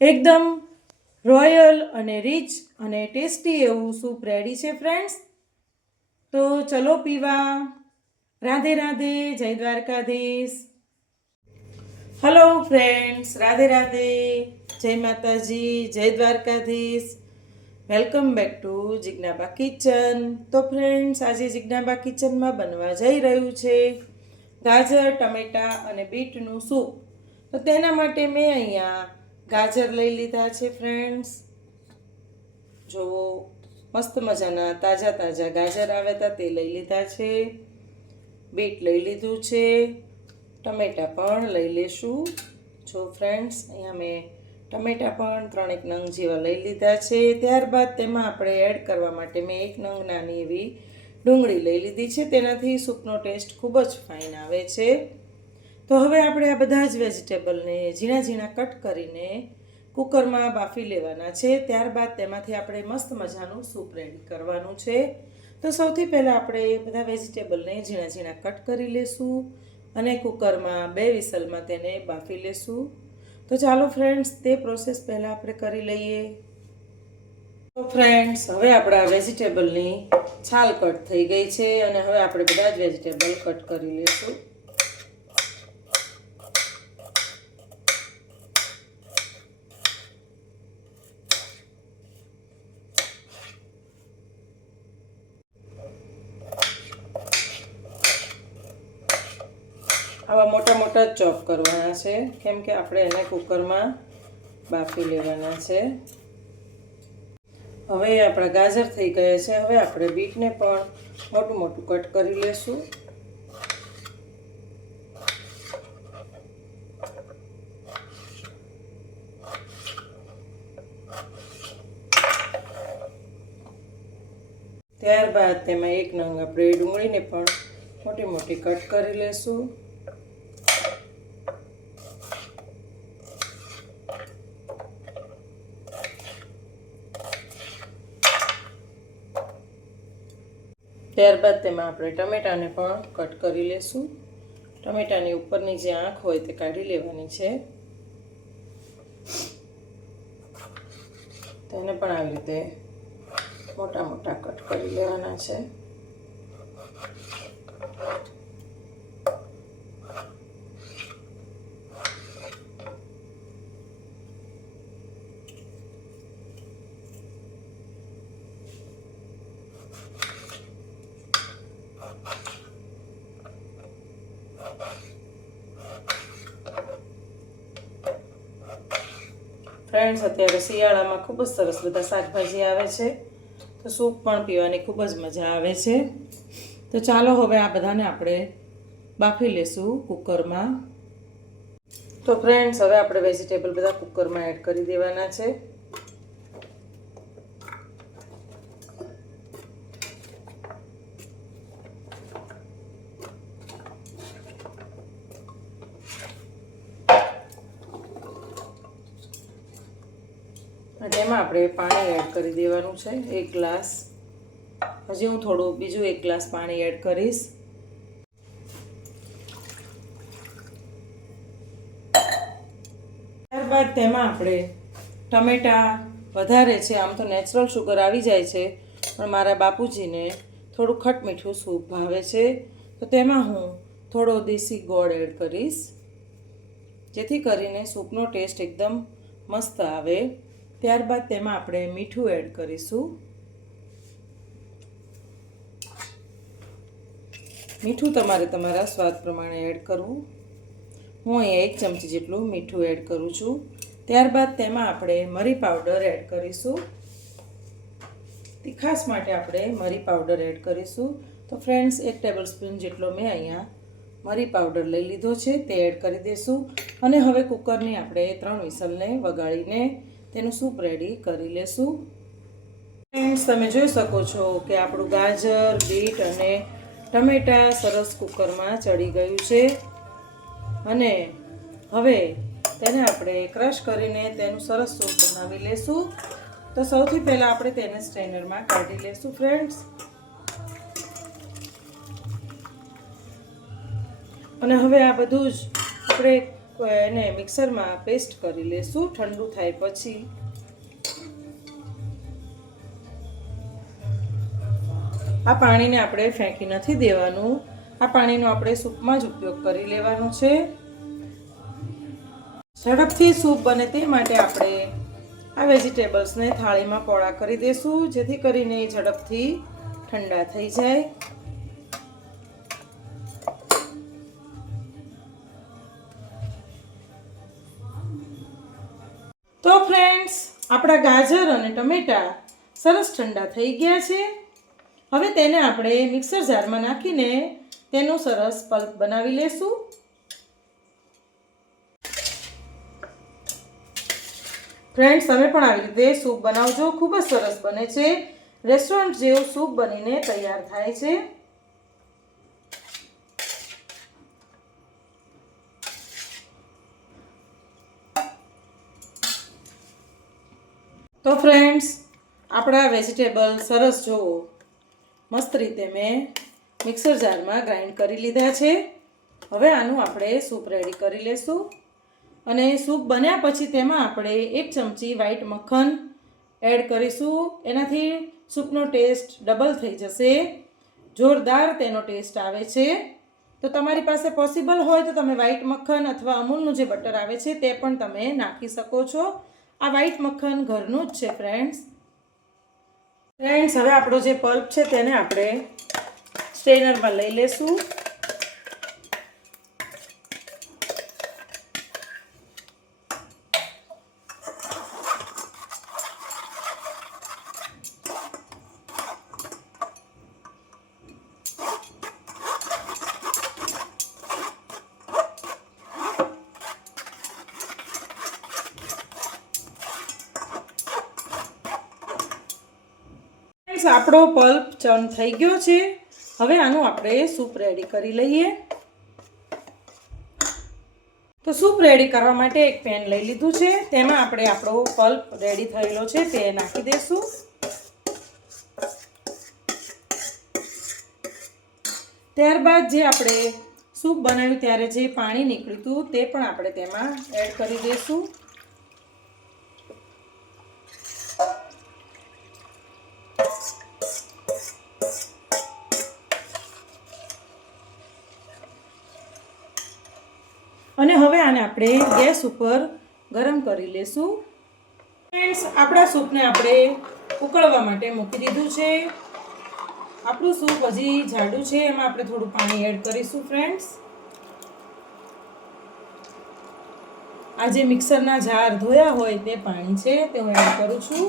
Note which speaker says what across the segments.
Speaker 1: એકદમ રોયલ અને રીચ અને ટેસ્ટી એવું સૂપ રેડી છે ફ્રેન્ડ્સ તો ચલો પીવા. રાધે રાધે, જય દ્વારકાધીશ. હલો ફ્રેન્ડ્સ રાધે રાધે, જય માતાજી, જય Dwarkadhish. Welcome back to Jignaba kitchen. તો ફ્રેન્ડ્સ આજે જિજ્ઞાબા કિચનમાં બનવા જઈ રહ્યું છે ગાજર, ટમેટાં અને બીટનું સૂપ. તો તેના માટે મેં અહીંયા ગાજર લઈ લીધા છે ફ્રેન્ડ્સ જુઓ મસ્ત મજાના તાજા તાજા ગાજર આવ્યા હતા તે લઈ લીધા છે. બીટ લઈ લીધું છે. ટમેટાં પણ લઈ લેશું. જો ફ્રેન્ડ્સ અહીંયા મેં ટમેટાં પણ ત્રણેક નંગ જેવા લઈ લીધા છે. ત્યારબાદ તેમાં આપણે એડ કરવા માટે મેં એક નંગ નાની એવી ડુંગળી લઈ લીધી છે. તેનાથી સૂપનો ટેસ્ટ ખૂબ જ ફાઇન આવે છે. તો હવે આપણે આ બધા જ વેજીટેબલને ઝીણા ઝીણા કટ કરીને કુકરમાં બાફી લેવાના છે. ત્યારબાદ તેમાંથી આપણે મસ્ત મજાનું સૂપ રેડી કરવાનું છે. તો સૌથી પહેલાં આપણે બધા વેજીટેબલને ઝીણા ઝીણા કટ કરી લેશું અને કુકરમાં બે વિસલમાં તેને બાફી લેશું. તો ચાલો ફ્રેન્ડ્સ, તે પ્રોસેસ પહેલાં આપણે કરી લઈએ. તો ફ્રેન્ડ્સ, હવે આપણા વેજીટેબલની છાલ કટ થઈ ગઈ છે અને હવે આપણે બધા જ વેજીટેબલ કટ કરી લઈશું આવા મોટા મોટા જ ચોપ કરવાના છે. કેમ કે આપણે એને કુકરમાં બાફી લેવાના છે. હવે આપણા ગાજર થઈ ગયા છે. હવે આપણે બીટને પણ મોટું મોટું કટ કરી લેશું. ત્યારબાદ તેમાં એક નંગ આપણે ડુંગળીને પણ મોટી મોટી કટ કરી લેશું. ત્યારબાદ તેમાં આપણે ટમેટાને પણ કટ કરી લેશું. ટમેટાની ઉપરની જે આંખ હોય તે કાઢી લેવાની છે. તેને પણ આવી રીતે મોટા મોટા કટ કરી લેવાના છે. ફ્રેન્ડ્સ અત્યારે શિયાળામાં ખૂબ જ સરસ બધા શાકભાજી આવે છે. તો સૂપ પણ પીવાની ખૂબ જ મજા આવે છે. તો ચાલો હવે આ બધાને આપણે બાફી લેશું કુકરમાં. તો ફ્રેન્ડ્સ હવે આપણે વેજીટેબલ બધા કુકરમાં એડ કરી દેવાના છે અને તેમાં આપણે પાણી એડ કરી દેવાનું છે. એક ગ્લાસ હજી હું થોડું બીજું એક ગ્લાસ પાણી એડ કરીશ. ત્યારબાદ તેમાં આપણે ટમેટાં વધારે છે. આમ તો નેચરલ શુગર આવી જાય છે. પણ મારા બાપુજીને થોડું ખટ મીઠું સૂપ ભાવે છે. તો તેમાં હું થોડો દેશી ગોળ એડ કરીશ. જેથી કરીને સૂપનો ટેસ્ટ એકદમ મસ્ત આવે. ત્યારબાદ તેમાં આપણે મીઠું એડ કરીશું. મીઠું તમારે તમારા સ્વાદ પ્રમાણે એડ કરવું. હું અહીંયા એક ચમચી જેટલું મીઠું એડ કરું છું. ત્યારબાદ તેમાં આપણે મરી પાવડર એડ કરીશું. તીખાસ માટે આપણે મરી પાવડર એડ કરીશું. તો ફ્રેન્ડ્સ, એક ટેબલ સ્પૂન જેટલો મેં અહીંયા મરી પાવડર લઈ લીધો છે, તે એડ કરી દઈશું અને હવે કુકરની આપણે ત્રણ વિસલને વગાડીને તેનું સૂપ રેડી કરી લેશું? ફ્રેન્ડ્સ તમે જોઈ શકો છો કે આપણું ગાજર, બીટ અને ટમેટાં સરસ કુકરમાં ચડી ગયું છે. અને હવે તેને આપણે ક્રશ કરીને તેનું સરસ સૂપ બનાવી લેશું. તો સૌથી પહેલાં આપણે તેને સ્ટ્રેનરમાં કાઢી લેશું ફ્રેન્ડ્સ અને હવે આ બધું જ આપણે એને મિક્સરમાં પેસ્ટ કરી લેશું, ઠંડુ થાય પછી. આ પાણીને આપણે ફેંકી નથી દેવાનું. આ પાણીનો આપણે સૂપમાં જ ઉપયોગ કરી લેવાનો છે. ઝડપથી સૂપ બને તે માટે આપણે આ વેજીટેબલ્સને થાળીમાં પોળા કરી દઈશું જેથી કરીને ઝડપથી ઠંડા થઈ જાય. આપણા ગાજર અને ટમેટા સરસ ઠંડા થઈ ગયા છે. હવે તેને આપણે મિક્સર જારમાં નાખીને તેનું સરસ પલ્પ બનાવી લેશું. ફ્રેન્ડ્સ, તમે પણ આવી રીતે સૂપ બનાવજો. ખૂબ જ સરસ બને છે. રેસ્ટોરન્ટ જેવું સૂપ બનીને તૈયાર થાય છે તો ફ્રેન્ડ્સ આપણા વેજીટેબલ સરસ જુઓ મસ્ત રીતે મેં મિક્સર જારમાં ગ્રાઇન્ડ કરી લીધા છે. હવે આનું આપણે સૂપ રેડી કરી લેશું. અને સૂપ બન્યા પછી તેમાં આપણે એક ચમચી વ્હાઈટ મખન એડ કરીશું. એનાથી સૂપનો ટેસ્ટ ડબલ થઈ જશે. જોરદાર તેનો ટેસ્ટ આવે છે. તો તમારી પાસે પોસિબલ હોય તો તમે વ્હાઈટ મક્ખન અથવા અમૂલનું જે બટર આવે છે તે પણ તમે નાખી શકો છો. આ વ્હાઈટ મક્ખન ઘરનું જ છે, ફ્રેન્ડ્સ. ફ્રેન્ડ્સ હવે આપણો જે પલ્પ છે તેને આપણે સ્ટ્રેનરમાં લઈ લેશું. આપણો પલ્પ ચર્ન થઈ ગયો છે. હવે આનું આપણે સૂપ રેડી કરી લઈએ. તો સૂપ રેડી કરવા માટે એક પેન લઈ લીધું છે. તેમાં આપણે આપણો પલ્પ રેડી થયેલો છે તે નાખી દઈશું ત્યારબાદ જે આપણે સૂપ બનાવ્યું, ત્યારે જે પાણી નીકળ્યું તે પણ આપણે તેમાં એડ કરી દઈશું અને આપણે ગેસ ઉપર ગરમ કરી લેશું. ફ્રેન્ડ્સ આપણા સૂપને આપણે ઉકળવા માટે મૂકી દીધું છે. આપણું સૂપ હજી જાડું છે, એમાં આપણે થોડું પાણી એડ કરીશું ફ્રેન્ડ્સ આ જે મિક્સરના જાર ધોયા હોય તે પાણી છે, તે હું એડ કરું છું.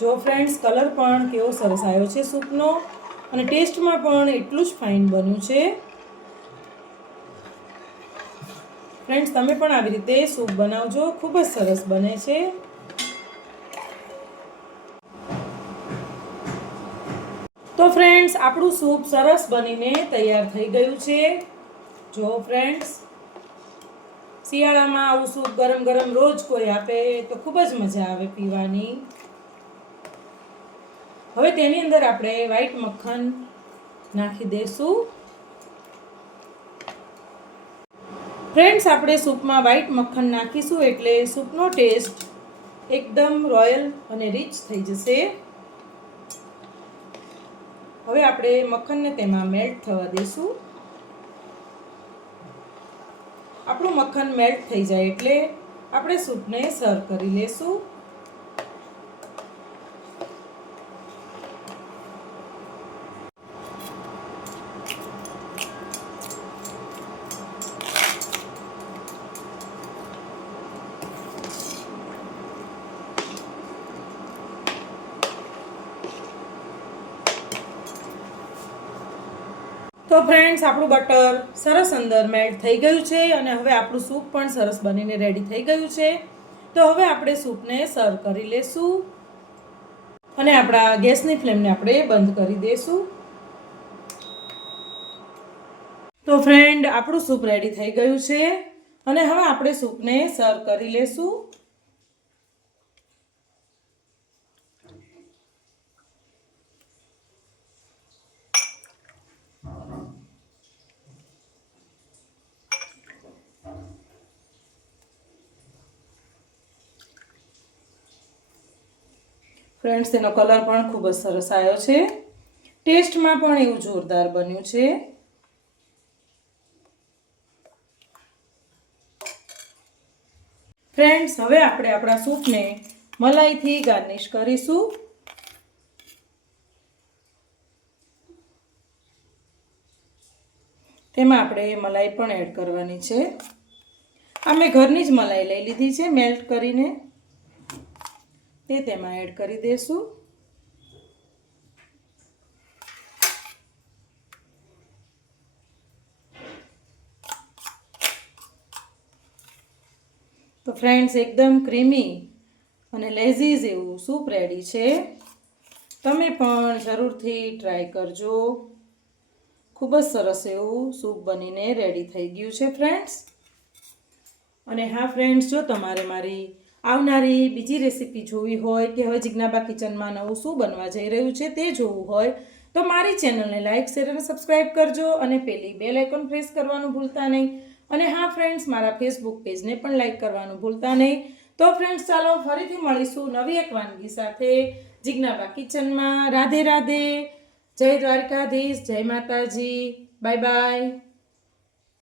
Speaker 1: જો ફ્રેન્ડ્સ કલર પણ કેવો સરસ આવ્યો છે સૂપનો, અને ટેસ્ટમાં પણ એટલું જ ફાઇન બન્યું છે. ફ્રેન્ડ્સ, તમે પણ આવી રીતે સૂપ બનાવજો. ખૂબ જ સરસ બને છે. તો ફ્રેન્ડ્સ, આપણું સૂપ સરસ બનીને તૈયાર થઈ ગયું છે. જો ફ્રેન્ડ્સ, શિયાળામાં આવું સૂપ ગરમ ગરમ રોજ કોઈ આપે તો ખૂબ જ મજા આવે પીવાની. હવે તેની અંદર આપણે વ્હાઈટ મક્ખન નાખી દઈશું ફ્રેન્ડ્સ, આપણે સૂપમાં વ્હાઈટ મક્ખન નાખીશું એટલે સૂપનો ટેસ્ટ એકદમ રોયલ અને રીચ થઈ જશે. હવે આપણે મક્ખનને તેમાં મેલ્ટ થવા દઈશું. આપણું મક્ખન મેલ્ટ થઈ જાય એટલે આપણે સૂપને સર્વ કરી લેશું. તો ફ્રેન્ડ્સ આપણું બટર સરસ અંદર મેલ્ટ થઈ ગયું છે અને હવે આપણું સૂપ પણ સરસ બનીને રેડી થઈ ગયું છે. તો હવે આપણે સૂપને સર્વ કરી લેશું. અને આપણા ગેસની ફ્લેમને આપણે બંધ કરી દઈશું તો ફ્રેન્ડ આપણું સૂપ રેડી થઈ ગયું છે. અને હવે આપણે સૂપને સર્વ કરી લેશું. ફ્રેન્ડ્સ, તેનો કલર પણ ખૂબ જ સરસ આવ્યો છે. ટેસ્ટમાં પણ એવું જોરદાર બન્યું છે. ફ્રેન્ડ્સ, હવે આપણે આપણા સૂપને મલાઈથી ગાર્નિશ કરીશું. તેમાં આપણે મલાઈ પણ એડ કરવાની છે. આ મેં ઘરની જ મલાઈ લઈ લીધી છે, મેલ્ટ કરીને. તે તેમાં એડ કરી દઈશું તો ફ્રેન્ડ્સ એકદમ ક્રીમી અને લેઝીઝ એવું સૂપ રેડી છે. તમે પણ જરૂરથી ટ્રાય કરજો. ખૂબ જ સરસ એવું સૂપ બનીને રેડી થઈ ગયું છે ફ્રેન્ડ્સ અને હા ફ્રેન્ડ્સ જો તમારે મારી આવનારી બીજી રેસીપી જોવી હોય કે હવે જિજ્ઞાબા કિચનમાં નવું શું બનવા જઈ રહ્યું છે તે જોવું હોય, તો મારી ચેનલને લાઇક શેર અને સબસ્ક્રાઈબ કરજો અને પેલી બેલ આઇકોન પ્રેસ કરવાનું ભૂલતા નહીં. અને હા, ફ્રેન્ડ્સ, મારા ફેસબુક પેજને પણ લાઇક કરવાનું ભૂલતા નહીં. તો ફ્રેન્ડ્સ, ચાલો ફરીથી મળીશું નવી એક વાનગી સાથે જિજ્ઞાબા કિચનમાં. રાધે રાધે. જય દ્વારકાધીશ, જય માતાજી. Bye bye.